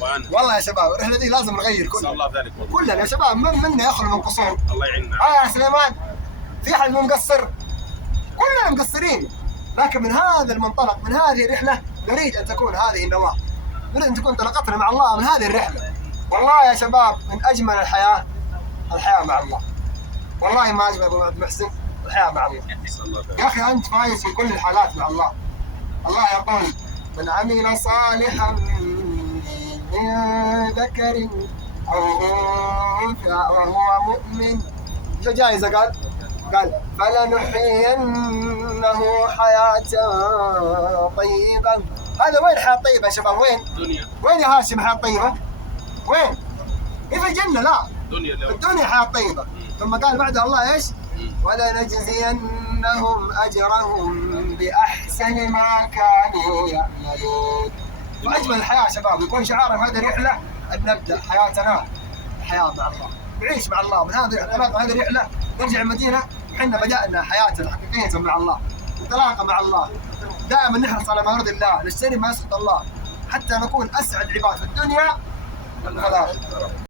وأنا والله يا شباب الرحله دي لازم نغير نسأل الله ذلك والله. كلنا يا شباب، من منا يخلو من قصور. الله يعيننا. يا سليمان، في حد مو مقصر؟ كلنا مقصرين، لكن من هذا المنطلق، من هذه الرحله، نريد ان تكون هذه النواه، نريد ان تكون انطلاقتنا مع الله من هذه الرحله. والله يا شباب من اجمل الحياه مع الله. والله ما اجمل ابو محسن الحياه مع الله. نسأل الله ذلك. يا اخي انت فايز في كل الحالات مع الله. الله يقول: من عمل صالحا من ذكر او انثى وهو مؤمن، شو جايزه؟ قال فلنحيينه حياة طيبة. هذا وين حياة طيبة يا شباب؟ وين يا هاشم حياة طيبة؟ وين؟ هي في الجنة؟ لا، دنيا الدنيا حياة طيبة. ثم قال بعدها الله ايش؟ ولنجزينهم اجرهم باحسن ما كانوا يعملون. واجمل الحياة يا شباب يكون شعارنا هذه الرحلة ان نبدا حياتنا الحياة مع الله، نعيش مع الله. من هذه الانطلاقة، هذه الرحلة نرجع المدينة احنا بدأنا حياتنا حقيقية مع الله، انطلاقة مع الله. دائما نحرص على ما يرضي الله، نجتنب ما يسخط الله، حتى نكون اسعد عباد في الدنيا والآخرة.